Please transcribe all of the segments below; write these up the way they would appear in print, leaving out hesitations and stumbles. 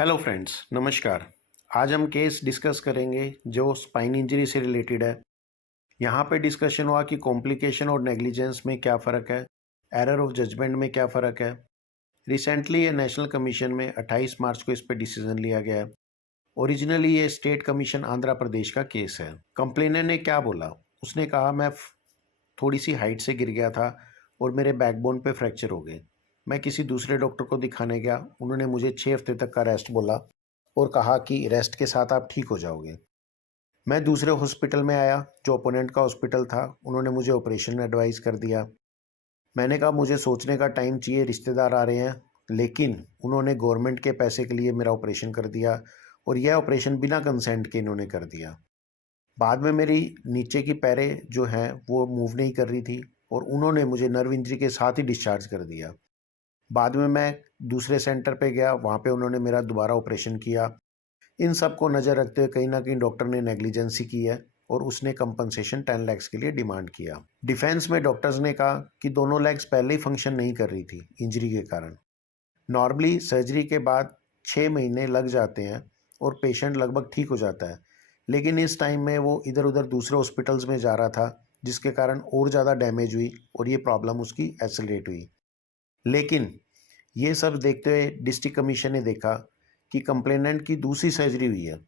Hello friends, नमस्कार। आज हम केस डिस्कस करेंगे जो स्पाइन इंजरी से रिलेटेड है। यहाँ पे डिस्कशन हुआ कि कॉम्प्लिकेशन और नेग्लिजेंस में क्या फ़र्क है, एरर ऑफ जजमेंट में क्या फ़र्क है। रिसेंटली ये नेशनल कमीशन में 28 मार्च को इस पे डिसीजन लिया गया है। ओरिजिनली ये स्टेट कमीशन आंध्र प्रदेश का केस है। कंप्लेनर ने क्या बोला, उसने कहा मैं थोड़ी सी हाइट से गिर गया था और मेरे बैकबोन पे फ्रैक्चर हो गए। मैं किसी दूसरे डॉक्टर को दिखाने गया, उन्होंने मुझे 6 हफ्ते तक का रेस्ट बोला और कहा कि रेस्ट के साथ आप ठीक हो जाओगे। मैं दूसरे हॉस्पिटल में आया जो ओपोनेंट का हॉस्पिटल था, उन्होंने मुझे ऑपरेशन एडवाइस कर दिया। मैंने कहा मुझे सोचने का टाइम चाहिए, रिश्तेदार आ रहे हैं, लेकिन उन्होंने गवर्नमेंट के पैसे के लिए मेरा ऑपरेशन कर दिया और यह ऑपरेशन बिना कंसेंट के इन्होंने कर दिया। बाद में मेरी नीचे की पैरें जो हैं वो मूव नहीं कर रही थी और उन्होंने मुझे नर्व इंजरी के साथ ही डिस्चार्ज कर दिया। बाद में मैं दूसरे सेंटर पे गया, वहाँ पे उन्होंने मेरा दोबारा ऑपरेशन किया। इन सब को नज़र रखते हुए कहीं न कहीं डॉक्टर ने नेग्लिजेंसी की है और उसने कंपनसेशन 10 लैक्स के लिए डिमांड किया। डिफेंस में डॉक्टर्स ने कहा कि दोनों लेग्स पहले ही फंक्शन नहीं कर रही थी इंजरी के कारण। नॉर्मली सर्जरी के बाद 6 महीने लग जाते हैं और पेशेंट लगभग ठीक हो जाता है, लेकिन इस टाइम में वो इधर-उधर दूसरे हॉस्पिटल्स में जा रहा था, जिसके कारण और ज़्यादा डैमेज हुई और ये प्रॉब्लम उसकी एक्सेलरेट हुई। लेकिन ये सब देखते हुए डिस्ट्रिक्ट कमीशन ने देखा कि कंप्लेनेंट की दूसरी सर्जरी हुई है,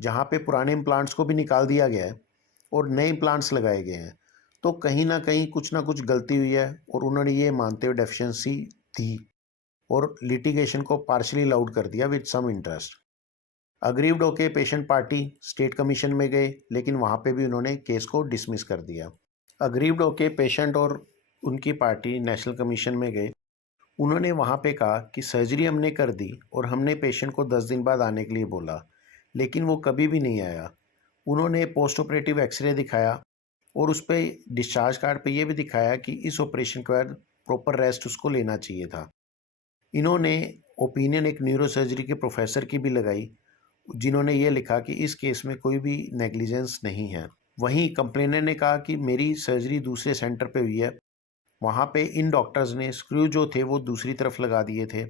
जहाँ पे पुराने इम्प्लांट्स को भी निकाल दिया गया है और नए इम्प्लांट्स लगाए गए हैं। तो कहीं न कहीं कुछ ना कुछ गलती हुई है और उन्होंने ये मानते हुए डेफिशिएंसी दी और लिटिगेशन को पार्शियली अलाउड कर दिया विद सम इंटरेस्ट। अग्रीव्ड होके पेशेंट पार्टी स्टेट कमीशन में गए, लेकिन वहाँ पे भी उन्होंने केस को डिसमिस कर दिया। अग्रीव्ड होके पेशेंट और उनकी पार्टी नेशनल कमीशन में गए। उन्होंने वहाँ पे कहा कि सर्जरी हमने कर दी और हमने पेशेंट को 10 दिन बाद आने के लिए बोला, लेकिन वो कभी भी नहीं आया। उन्होंने पोस्ट ऑपरेटिव एक्सरे दिखाया और उस पे डिस्चार्ज कार्ड पे ये भी दिखाया कि इस ऑपरेशन के बाद प्रॉपर रेस्ट उसको लेना चाहिए था। इन्होंने ओपिनियन एक न्यूरोसर्जरी के प्रोफेसर की भी लगाई, जिन्होंने ये लिखा कि इस केस में कोई भी नेग्लिजेंस नहीं है। वहीं कंप्लेनर ने कहा कि मेरी सर्जरी दूसरे सेंटर पे हुई है, वहाँ पे इन डॉक्टर्स ने स्क्रू जो थे वो दूसरी तरफ लगा दिए थे,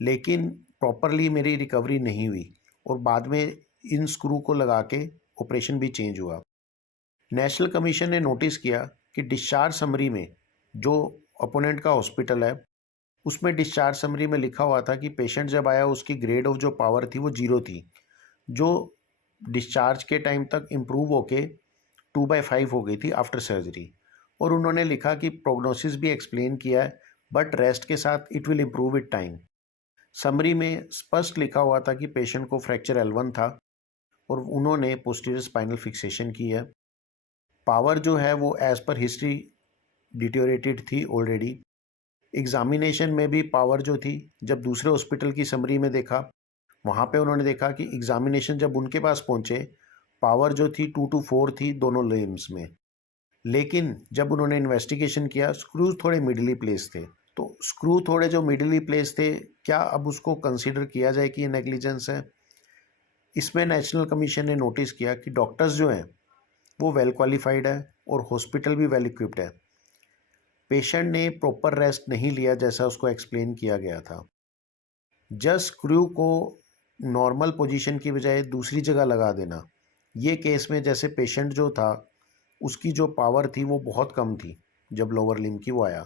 लेकिन प्रॉपरली मेरी रिकवरी नहीं हुई और बाद में इन स्क्रू को लगा के ऑपरेशन भी चेंज हुआ। नेशनल कमीशन ने नोटिस किया कि डिस्चार्ज समरी में जो अपोनेंट का हॉस्पिटल है, उसमें डिस्चार्ज समरी में लिखा हुआ था कि पेशेंट जब आया उसकी ग्रेड ऑफ जो पावर थी वो 0 थी, जो डिस्चार्ज के टाइम तक इम्प्रूव होके 2/5 हो गई थी आफ्टर सर्जरी। और उन्होंने लिखा कि प्रोग्नोसिस भी एक्सप्लेन किया है, बट रेस्ट के साथ it will improve with time. Summary में स्पष्ट लिखा हुआ था कि पेशेंट को फ्रैक्चर L1 था और उन्होंने पोस्टीरियर स्पाइनल फिक्सेशन की है। पावर जो है वो एज पर हिस्ट्री डिटोरेटेड थी ऑलरेडी। एग्जामिनेशन में भी पावर जो थी, जब दूसरे हॉस्पिटल की समरी में देखा, वहाँ पे उन्होंने देखा कि एग्जामिनेशन जब उनके पास पहुँचे, पावर जो थी 2 to 4 थी दोनों लिम्स में। लेकिन जब उन्होंने इन्वेस्टिगेशन किया, स्क्रूज थोड़े मिडली प्लेस थे। तो स्क्रू थोड़े जो मिडली प्लेस थे, क्या अब उसको कंसीडर किया जाए कि ये नेग्लिजेंस है? इसमें नेशनल कमीशन ने नोटिस किया कि डॉक्टर्स जो हैं वो वेल क्वालिफाइड है और हॉस्पिटल भी वेल इक्विप्ड है। पेशेंट ने प्रॉपर रेस्ट नहीं लिया जैसा उसको एक्सप्लेन किया गया था। जस्ट स्क्रू को नॉर्मल पोजीशन की बजाय दूसरी जगह लगा देना, ये केस में जैसे पेशेंट जो था उसकी जो पावर थी वो बहुत कम थी जब लोअर लिम्ब की वो आया,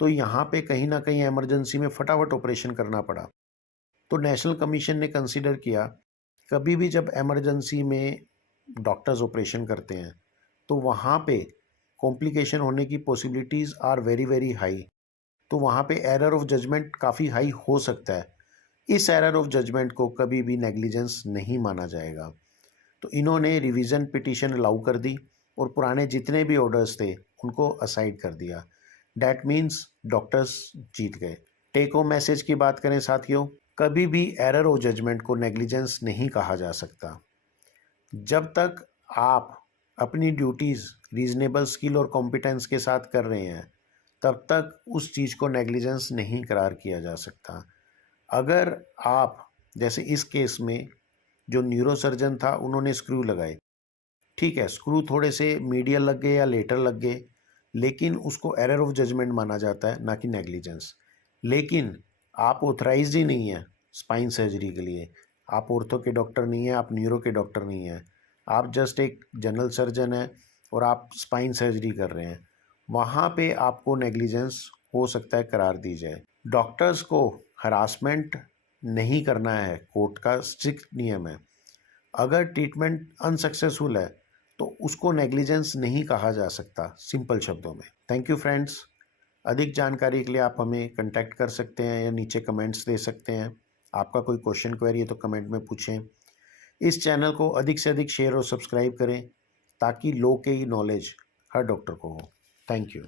तो यहाँ पे कहीं ना कहीं इमरजेंसी में फटाफट ऑपरेशन करना पड़ा। तो नेशनल कमीशन ने कंसीडर किया, कभी भी जब इमरजेंसी में डॉक्टर्स ऑपरेशन करते हैं तो वहाँ पे कॉम्प्लिकेशन होने की possibilities are very very high. तो वहाँ पे एरर ऑफ जजमेंट काफ़ी हाई हो सकता है। इस एरर ऑफ जजमेंट को कभी भी नेग्लिजेंस नहीं माना जाएगा। तो इन्होंने रिवीजन पिटीशन अलाउ कर दी और पुराने जितने भी ऑर्डर्स थे उनको असाइड कर दिया। डैट मीन्स डॉक्टर्स जीत गए। टेक होम मैसेज की बात करें साथियों, कभी भी एरर ऑफ जजमेंट को नेग्लिजेंस नहीं कहा जा सकता। जब तक आप अपनी ड्यूटीज़ रीजनेबल स्किल और कॉम्पिटेंस के साथ कर रहे हैं, तब तक उस चीज़ को नेग्लिजेंस नहीं करार किया जा सकता। अगर आप जैसे इस केस में जो न्यूरोसर्जन था उन्होंने स्क्रू लगाए, ठीक है, स्क्रू थोड़े से मीडियल लग गए या लेटर लग गए, लेकिन उसको एरर ऑफ जजमेंट माना जाता है, ना कि नेग्लिजेंस। लेकिन आप ऑथराइज्ड ही नहीं है, स्पाइन सर्जरी के लिए। आप ऑर्थो के डॉक्टर नहीं हैं, आप न्यूरो के डॉक्टर नहीं हैं, आप जस्ट एक जनरल सर्जन हैं और आप स्पाइन सर्जरी कर रहे हैं। वहाँ पे आपको नेग्लिजेंस हो सकता है करार दी जाए। डॉक्टर्स को हरासमेंट नहीं करना है, कोर्ट का स्ट्रिक्ट नियम है। अगर ट्रीटमेंट अनसक्सेसफुल है तो उसको नेग्लिजेंस नहीं कहा जा सकता, सिंपल शब्दों में। Thank you friends. अधिक जानकारी के लिए आप हमें कांटेक्ट कर सकते हैं या नीचे कमेंट्स दे सकते हैं। आपका कोई क्वेश्चन क्वेरी है तो कमेंट में पूछें। इस चैनल को अधिक से अधिक शेयर और सब्सक्राइब करें ताकि लो के ही नॉलेज हर डॉक्टर को हो। Thank you.